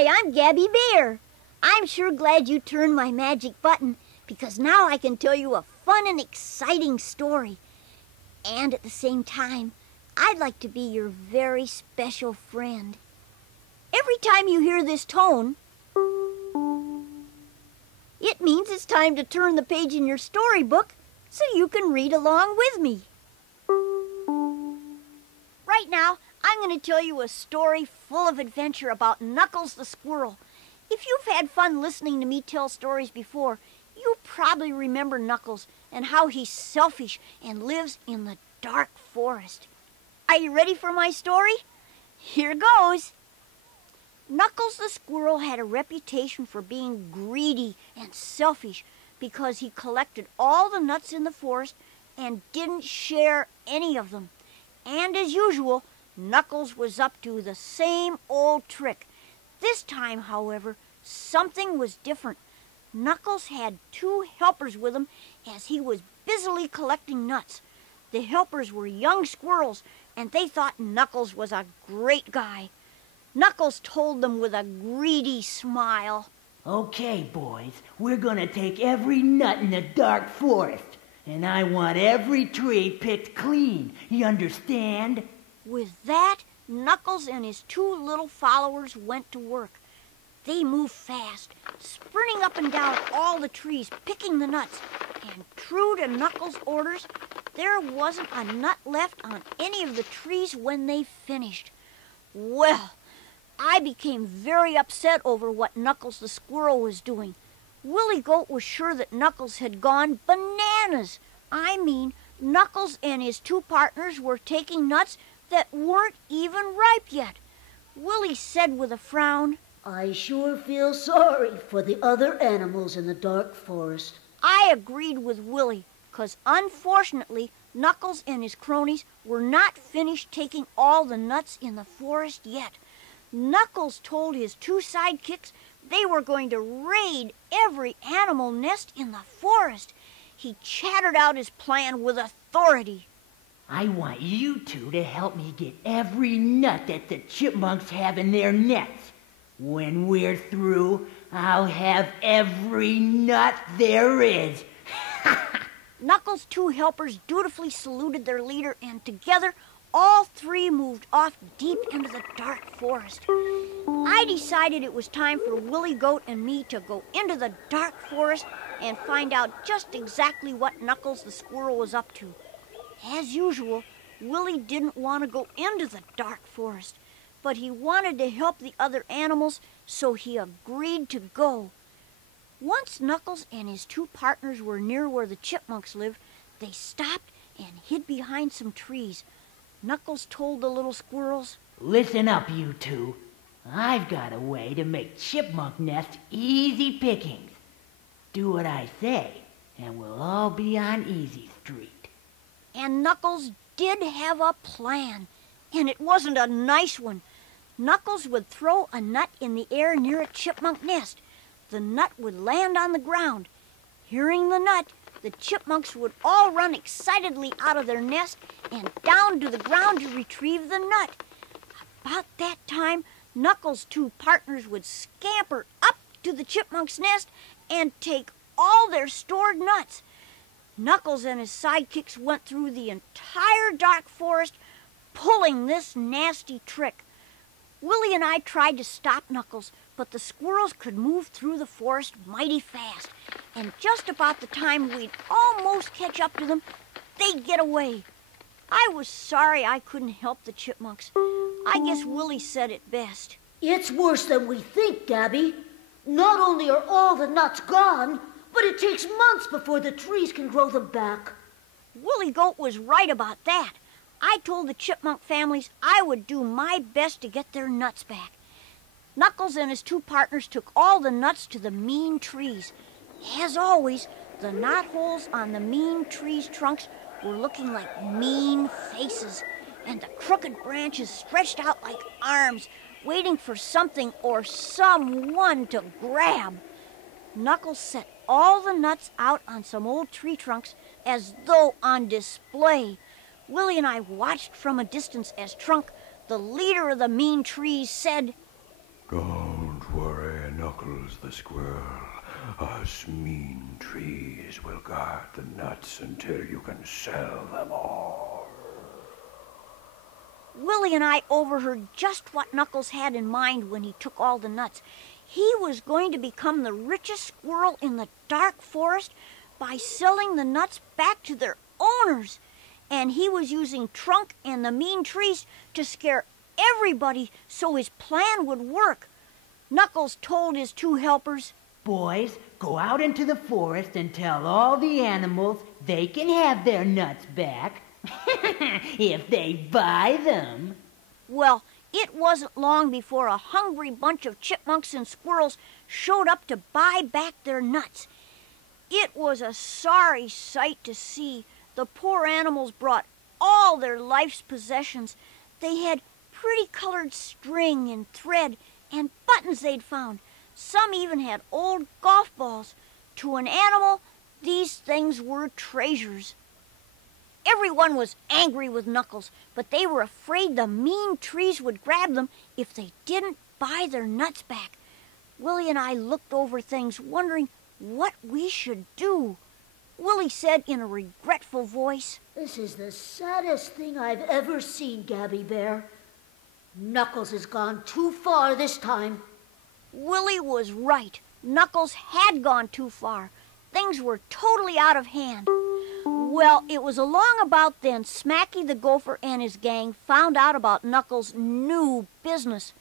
Hi, I'm Gabby Bear. I'm sure glad you turned my magic button because now I can tell you a fun and exciting story. And at the same time, I'd like to be your very special friend. Every time you hear this tone, it means it's time to turn the page in your storybook so you can read along with me. Right now, I'm going to tell you a story full of adventure about Knuckles the Squirrel. If you've had fun listening to me tell stories before, you probably remember Knuckles and how he's selfish and lives in the dark forest. Are you ready for my story? Here goes. Knuckles the Squirrel had a reputation for being greedy and selfish because he collected all the nuts in the forest and didn't share any of them. And as usual, Knuckles was up to the same old trick. This time, however, something was different. Knuckles had 2 helpers with him as he was busily collecting nuts. The helpers were young squirrels, and they thought Knuckles was a great guy. Knuckles told them with a greedy smile, "Okay, boys, we're gonna take every nut in the dark forest, and I want every tree picked clean. You understand?" With that, Knuckles and his 2 little followers went to work. They moved fast, sprinting up and down all the trees, picking the nuts. And true to Knuckles' orders, there wasn't a nut left on any of the trees when they finished. Well, I became very upset over what Knuckles the Squirrel was doing. Willie Goat was sure that Knuckles had gone bananas. I mean, Knuckles and his 2 partners were taking nuts that weren't even ripe yet. Willie said with a frown, "I sure feel sorry for the other animals in the dark forest." I agreed with Willie, 'cause unfortunately, Knuckles and his cronies were not finished taking all the nuts in the forest yet. Knuckles told his 2 sidekicks they were going to raid every animal nest in the forest. He chattered out his plan with authority. "I want you 2 to help me get every nut that the chipmunks have in their nets. When we're through, I'll have every nut there is." Knuckles' 2 helpers dutifully saluted their leader, and together all 3 moved off deep into the dark forest. I decided it was time for Willie Goat and me to go into the dark forest and find out just exactly what Knuckles the Squirrel was up to. As usual, Willie didn't want to go into the dark forest, but he wanted to help the other animals, so he agreed to go. Once Knuckles and his 2 partners were near where the chipmunks lived, they stopped and hid behind some trees. Knuckles told the little squirrels, "Listen up, you 2. I've got a way to make chipmunk nests easy pickings. Do what I say, and we'll all be on Easy Street." And Knuckles did have a plan, and it wasn't a nice one. Knuckles would throw a nut in the air near a chipmunk nest. The nut would land on the ground. Hearing the nut, the chipmunks would all run excitedly out of their nest and down to the ground to retrieve the nut. About that time, Knuckles' 2 partners would scamper up to the chipmunk's nest and take all their stored nuts. Knuckles and his sidekicks went through the entire dark forest pulling this nasty trick. Willie and I tried to stop Knuckles, but the squirrels could move through the forest mighty fast, and just about the time we'd almost catch up to them, they'd get away. I was sorry I couldn't help the chipmunks. I guess Willie said it best. "It's worse than we think, Gabby. Not only are all the nuts gone, but it takes months before the trees can grow them back." Willie Goat was right about that. I told the chipmunk families I would do my best to get their nuts back. Knuckles and his 2 partners took all the nuts to the mean trees. As always, the knotholes on the mean trees' trunks were looking like mean faces, and the crooked branches stretched out like arms, waiting for something or someone to grab. Knuckles set all the nuts out on some old tree trunks as though on display. Willie and I watched from a distance as Trunk, the leader of the mean trees, said, "Don't Knuckles the Squirrel. Us mean trees will guard the nuts until you can sell them all. Willie and I overheard just what Knuckles had in mind when he took all the nuts. He was going to become the richest squirrel in the dark forest by selling the nuts back to their owners. And he was using Trunk and the mean trees to scare everybody so his plan would work. Knuckles told his two helpers, Boys, go out into the forest and tell all the animals they can have their nuts back if they buy them. Well, it wasn't long before a hungry bunch of chipmunks and squirrels showed up to buy back their nuts. It was a sorry sight to see. The poor animals brought all their life's possessions. They had pretty colored string and thread and buttons they'd found. Some even had old golf balls. To an animal, these things were treasures. Everyone was angry with Knuckles, but they were afraid the mean trees would grab them if they didn't buy their nuts back. Willie and I looked over things, wondering what we should do. Willie said in a regretful voice, This is the saddest thing I've ever seen, Gabby Bear. Knuckles has gone too far this time. Willie was right. Knuckles had gone too far. Things were totally out of hand. Well, it was along about then Smacky the Gopher and his gang found out about Knuckles' new business.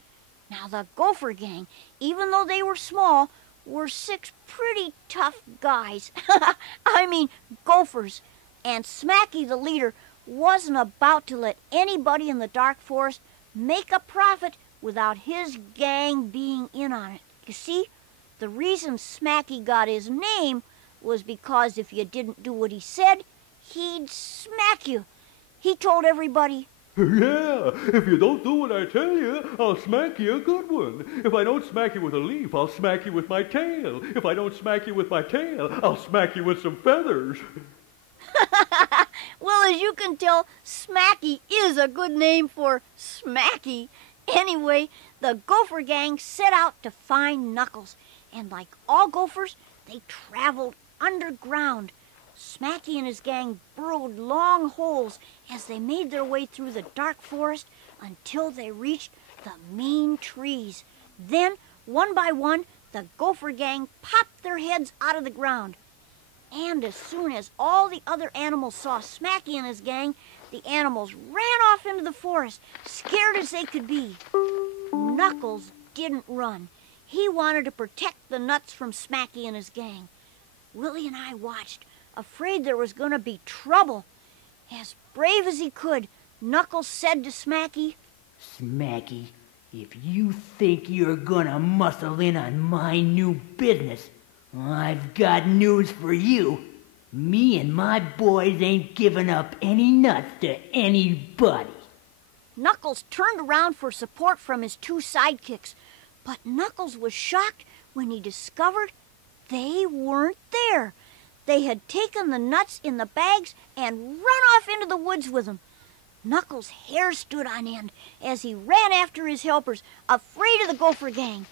Now, the Gopher gang, even though they were small, were 6 pretty tough guys. I mean, gophers. And Smacky, the leader, wasn't about to let anybody in the dark forest make a profit without his gang being in on it. You see, the reason Smacky got his name was because if you didn't do what he said, he'd smack you. He told everybody, Yeah, if you don't do what I tell you, I'll smack you a good one. If I don't smack you with a leaf, I'll smack you with my tail. If I don't smack you with my tail, I'll smack you with some feathers. well, as you can tell, Smacky is a good name for Smacky. Anyway, the Gopher gang set out to find Knuckles, and like all gophers, they traveled underground. Smacky and his gang burrowed long holes as they made their way through the dark forest until they reached the mean trees. Then, one by one, the Gopher gang popped their heads out of the ground. And as soon as all the other animals saw Smacky and his gang, the animals ran off into the forest, scared as they could be. Knuckles didn't run. He wanted to protect the nuts from Smacky and his gang. Willie and I watched, afraid there was going to be trouble. As brave as he could, Knuckles said to Smacky, Smacky, if you think you're gonna muscle in on my new business, I've got news for you. Me and my boys ain't giving up any nuts to anybody. Knuckles turned around for support from his two sidekicks, but Knuckles was shocked when he discovered they weren't there. They had taken the nuts in the bags and run off into the woods with them. Knuckles' hair stood on end as he ran after his helpers, afraid of the Gopher gang.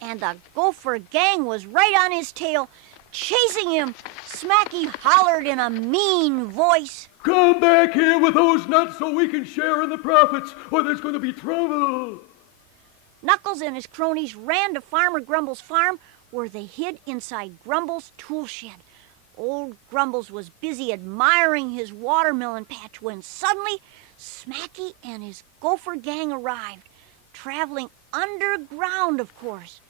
And the Gopher gang was right on his tail, chasing him. Smacky hollered in a mean voice, Come back here with those nuts so we can share in the profits, or there's going to be trouble. Knuckles and his cronies ran to Farmer Grumble's farm, where they hid inside Grumble's tool shed. Old Grumbles was busy admiring his watermelon patch when suddenly Smacky and his Gopher gang arrived, traveling underground, of course.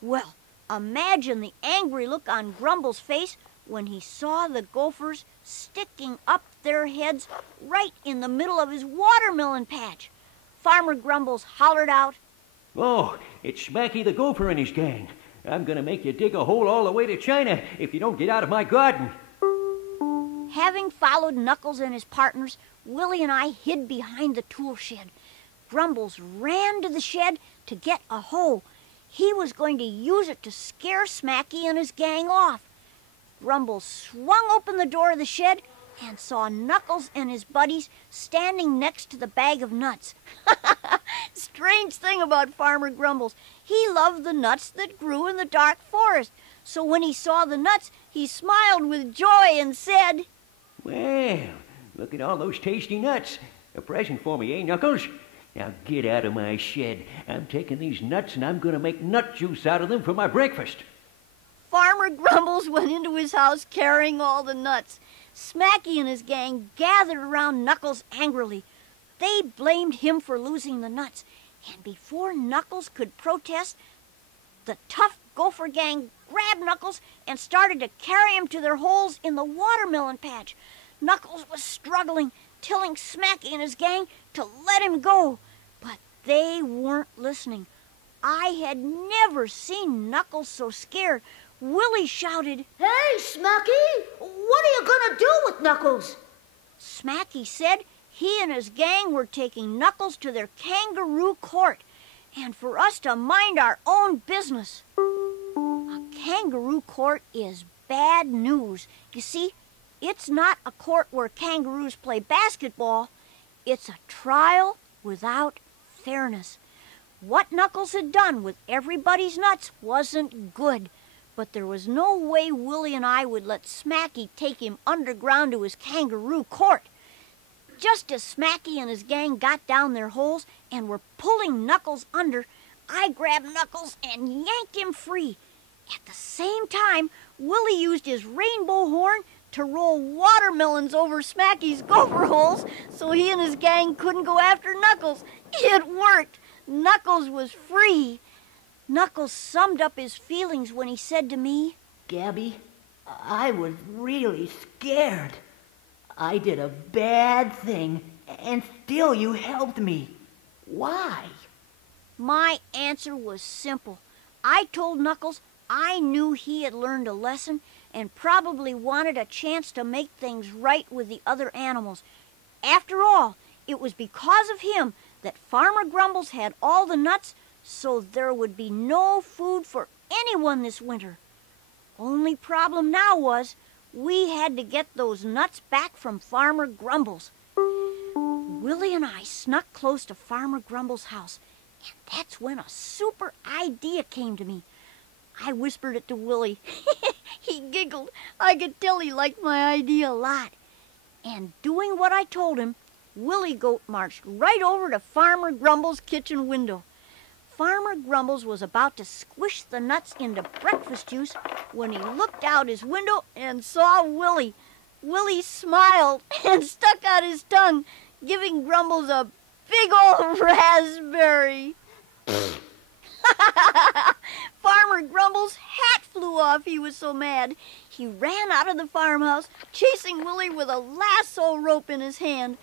Well, imagine the angry look on Grumble's face when he saw the Gophers sticking up their heads right in the middle of his watermelon patch. Farmer Grumbles hollered out, Oh, it's Smacky the Gopher and his gang. I'm gonna make you dig a hole all the way to China if you don't get out of my garden. Having followed Knuckles and his partners, Willie and I hid behind the tool shed. Grumbles ran to the shed to get a hoe. He was going to use it to scare Smacky and his gang off. Grumbles swung open the door of the shed and saw Knuckles and his buddies standing next to the bag of nuts. strange thing about Farmer Grumbles. He loved the nuts that grew in the dark forest. So when he saw the nuts, he smiled with joy and said, Well, look at all those tasty nuts. A present for me, eh, Knuckles? Now get out of my shed. I'm taking these nuts and I'm going to make nut juice out of them for my breakfast. Farmer Grumbles went into his house carrying all the nuts. Smacky and his gang gathered around Knuckles angrily. They blamed him for losing the nuts, and before Knuckles could protest, the tough Gopher gang grabbed Knuckles and started to carry him to their holes in the watermelon patch. Knuckles was struggling, telling Smacky and his gang to let him go, but they weren't listening. I had never seen Knuckles so scared. Willie shouted, Hey, Smacky! What are you gonna do with Knuckles? Smacky said he and his gang were taking Knuckles to their kangaroo court, and for us to mind our own business. A kangaroo court is bad news. You see, it's not a court where kangaroos play basketball. It's a trial without fairness. What Knuckles had done with everybody's nuts wasn't good, but there was no way Willie and I would let Smacky take him underground to his kangaroo court. Just as Smacky and his gang got down their holes and were pulling Knuckles under, I grabbed Knuckles and yanked him free. At the same time, Willie used his rainbow horn to roll watermelons over Smacky's gopher holes so he and his gang couldn't go after Knuckles. It worked. Knuckles was free. Knuckles summed up his feelings when he said to me, Gabby, I was really scared. I did a bad thing, and still you helped me. Why? My answer was simple. I told Knuckles I knew he had learned a lesson and probably wanted a chance to make things right with the other animals. After all, it was because of him that Farmer Grumbles had all the nuts, so there would be no food for anyone this winter. Only problem now was we had to get those nuts back from Farmer Grumbles. Willie and I snuck close to Farmer Grumbles' house, and that's when a super idea came to me. I whispered it to Willie. He giggled. I could tell he liked my idea a lot. And doing what I told him, Willie Goat marched right over to Farmer Grumbles' kitchen window. Farmer Grumbles was about to squish the nuts into breakfast juice when he looked out his window and saw Willie. Willie smiled and stuck out his tongue, giving Grumbles a big old raspberry. Farmer Grumbles' hat flew off. He was so mad. He ran out of the farmhouse, chasing Willie with a lasso rope in his hand.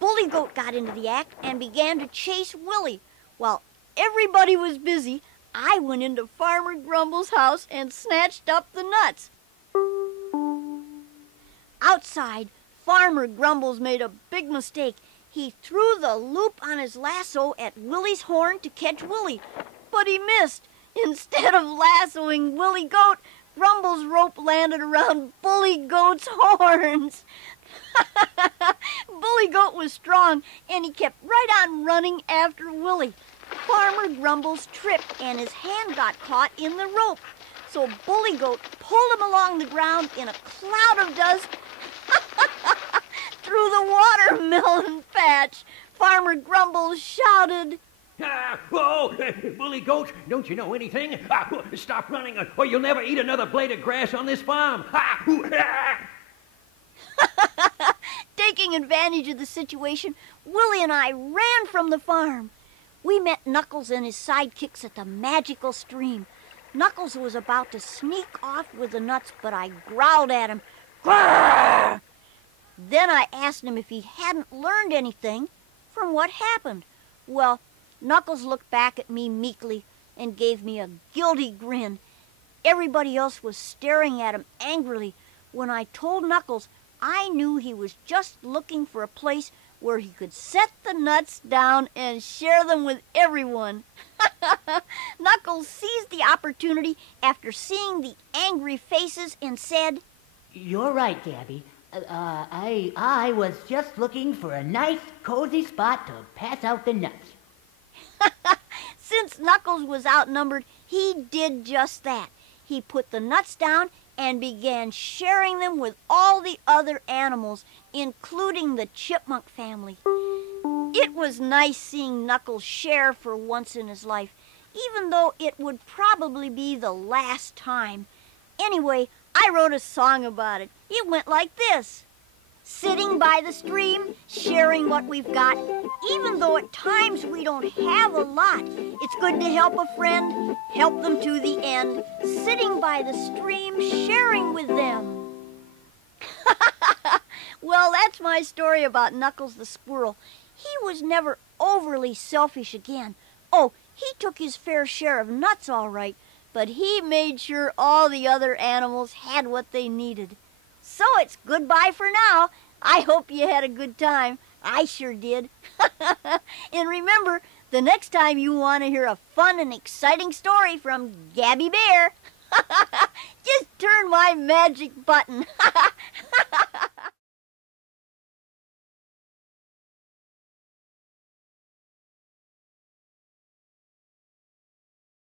Bully Goat got into the act and began to chase Willie. While everybody was busy, I went into Farmer Grumbles' house and snatched up the nuts. Outside, Farmer Grumbles made a big mistake. He threw the loop on his lasso at Willie's horn to catch Willie, but he missed. Instead of lassoing Willie Goat, Grumbles' rope landed around Bully Goat's horns. Bully Goat was strong, and he kept right on running after Willie. Farmer Grumbles tripped, and his hand got caught in the rope. So Bully Goat pulled him along the ground in a cloud of dust through the watermelon patch. Farmer Grumbles shouted, Whoa, Bully Goat, don't you know anything? Stop running, or you'll never eat another blade of grass on this farm. Taking advantage of the situation, Willie and I ran from the farm. We met Knuckles and his sidekicks at the magical stream. Knuckles was about to sneak off with the nuts, but I growled at him. Grrr! Then I asked him if he hadn't learned anything from what happened. Well, Knuckles looked back at me meekly and gave me a guilty grin. Everybody else was staring at him angrily. When I told Knuckles, I knew he was just looking for a place where he could set the nuts down and share them with everyone. Knuckles seized the opportunity after seeing the angry faces and said, You're right, Gabby. I was just looking for a nice, cozy spot to pass out the nuts. Since Knuckles was outnumbered, he did just that. He put the nuts down and began sharing them with all the other animals, including the chipmunk family. It was nice seeing Knuckles share for once in his life, even though it would probably be the last time. Anyway, I wrote a song about it. It went like this. Sitting by the stream, sharing what we've got, even though at times we don't have a lot. It's good to help a friend, help them to the end. Sitting by the stream, sharing with them. Well, that's my story about Knuckles the squirrel. He was never overly selfish again. Oh, he took his fair share of nuts all right, but he made sure all the other animals had what they needed. So it's goodbye for now. I hope you had a good time. I sure did. And remember, the next time you want to hear a fun and exciting story from Gabby Bear, just turn my magic button.